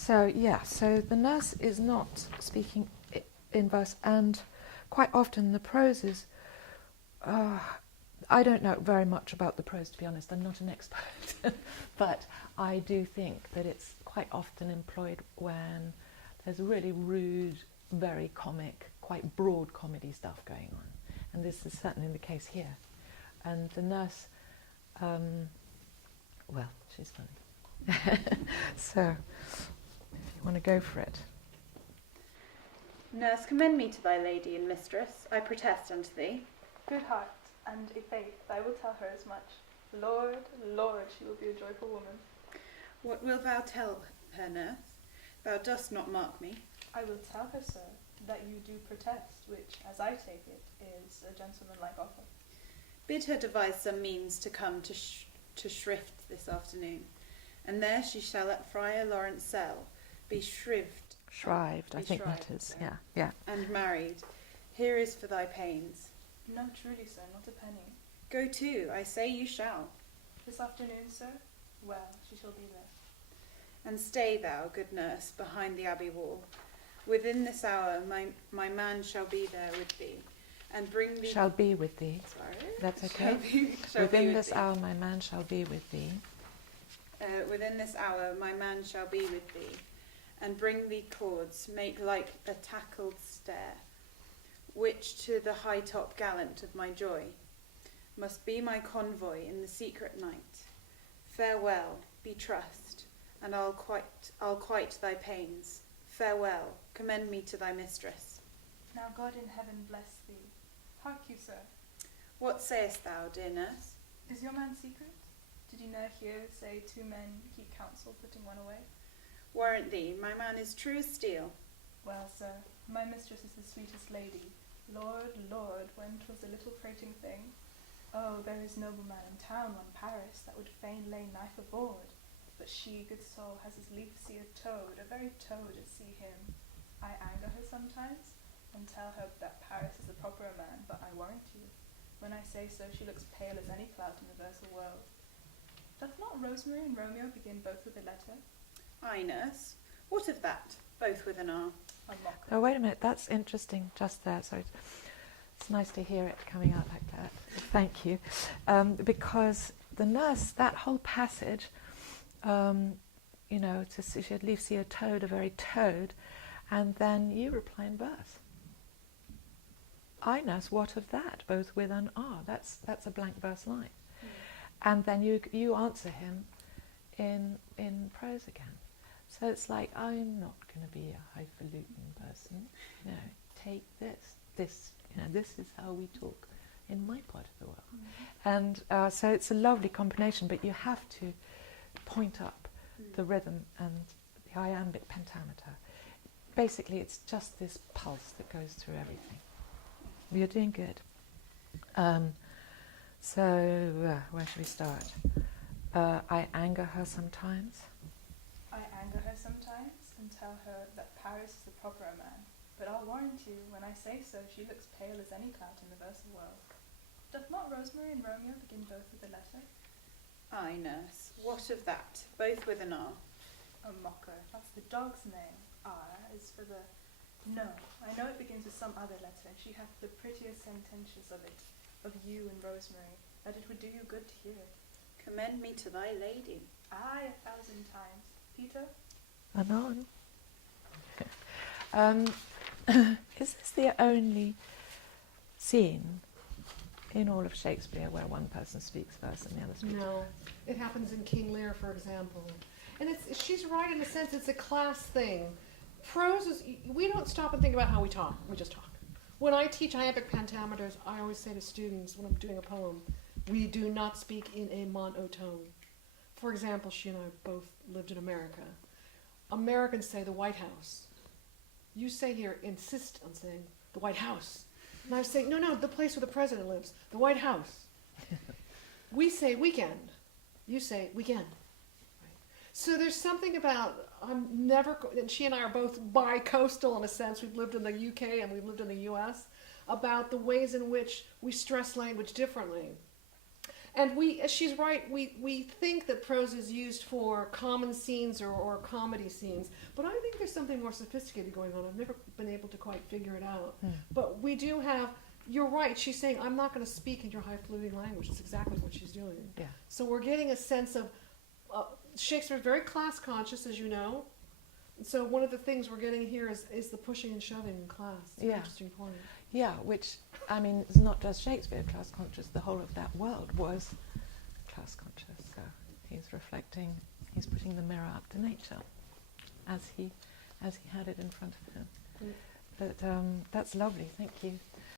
So the nurse is not speaking in verse, and quite often the prose is, I don't know very much about the prose, to be honest, I'm not an expert, but I do think that it's quite often employed when there's really rude, very comic, quite broad comedy stuff going on, and this is certainly the case here. And the nurse, well, she's funny. So, if you want to go for it. Nurse, commend me to thy lady and mistress, I protest unto thee. Good heart, and i' faith I will tell her as much. Lord, Lord, she will be a joyful woman. What wilt thou tell her, nurse? Thou dost not mark me. I will tell her, sir, that you do protest, which, as I take it, is a gentlemanlike offer. Bid her devise some means to come to Shrift this afternoon, and there she shall at Friar Lawrence cell be Shrived, I think that is, yeah. And married. Here is for thy pains. No, truly, sir, not a penny. Go to, I say you shall. This afternoon, sir? Well, she shall be there. And stay thou, good nurse, behind the abbey wall. Within this hour my man shall be there with thee, and bring thee... Shall be with thee. Sorry? That's okay. Shall Within be this thee. hour my man shall be with thee. Within this hour my man shall be with thee, and bring thee cords, make like a tackled stair, which to the high-top gallant of my joy must be my convoy in the secret night. Farewell, be trust, and I'll quite thy pains. Farewell, commend me to thy mistress. Now God in heaven bless thee. Hark you, sir. What sayest thou, dear nurse? Is your man secret? Did you ne'er hear say 2 men keep counsel, putting one away? Warrant thee, my man is true as steel. Well, sir, my mistress is the sweetest lady. Lord, Lord, when 'twas a little prating thing. Oh, there is nobleman in town, one Paris, that would fain lay knife aboard. But she, good soul, has as lief see a toad, a very toad, as see him. I anger her sometimes, and tell her that Paris is the properer man, but I warrant you, when I say so, she looks pale as any cloud in the versal world. Doth not Rosemary and Romeo begin both with a letter? Ay, nurse. What of that? Both with an R. A mocker. Oh, wait a minute, that's interesting just there. So it's nice to hear it coming out like that. Thank you. Because the nurse, that whole passage, she'd at least see a toad, a very toad, and then you reply in verse. I nurse, what of that? Both with an R. That's a blank verse line. Mm. And then you answer him in prose again. So it's like, I'm not going to be a highfalutin person. No, take this. This is how we talk in my part of the world. Mm-hmm. And so it's a lovely combination, but you have to point up the rhythm and the iambic pentameter. Basically, it's just this pulse that goes through everything. You're doing good. Where should we start? I anger her sometimes. I anger her sometimes, and tell her that Paris is the properer man. But I'll warrant you, when I say so, she looks pale as any cloud in the versal world. Doth not Rosemary and Romeo begin both with a letter? Ay, nurse, what of that? Both with an R. A mocker, that's the dog's name. R is for the... No, I know it begins with some other letter. She hath the prettiest sententious of it, of you and Rosemary, that it would do you good to hear it. Commend me to thy lady. Aye, 1,000 times. Peter? Anon. Is this the only scene in all of Shakespeare where one person speaks first and the other speaks? No. It happens in King Lear, for example. And she's right in the sense it's a class thing. Prose is, we don't stop and think about how we talk. We just talk. When I teach iambic pentameters, I always say to students when I'm doing a poem, we do not speak in a monotone. For example, she and I both lived in America. Americans say the White House. You say here, insist on saying the White House. And I say, no, the place where the president lives, the White House. We say weekend. You say weekend. Right? So there's something about, and she and I are both bi-coastal in a sense. We've lived in the UK and we've lived in the US, about the ways in which we stress language differently. And she's right, we think that prose is used for common scenes or comedy scenes, but I think there's something more sophisticated going on. I've never been able to quite figure it out. But we do have, you're right, she's saying, I'm not going to speak in your high-fluting language. That's exactly what she's doing. Yeah. So we're getting a sense of, Shakespeare's very class-conscious, as you know. So one of the things we're getting here is the pushing and shoving in class. It's an interesting point. Yeah, which, I mean, it's not just Shakespeare class conscious, the whole of that world was class conscious. So he's reflecting, he's putting the mirror up to nature as he had it in front of him. But that's lovely, thank you.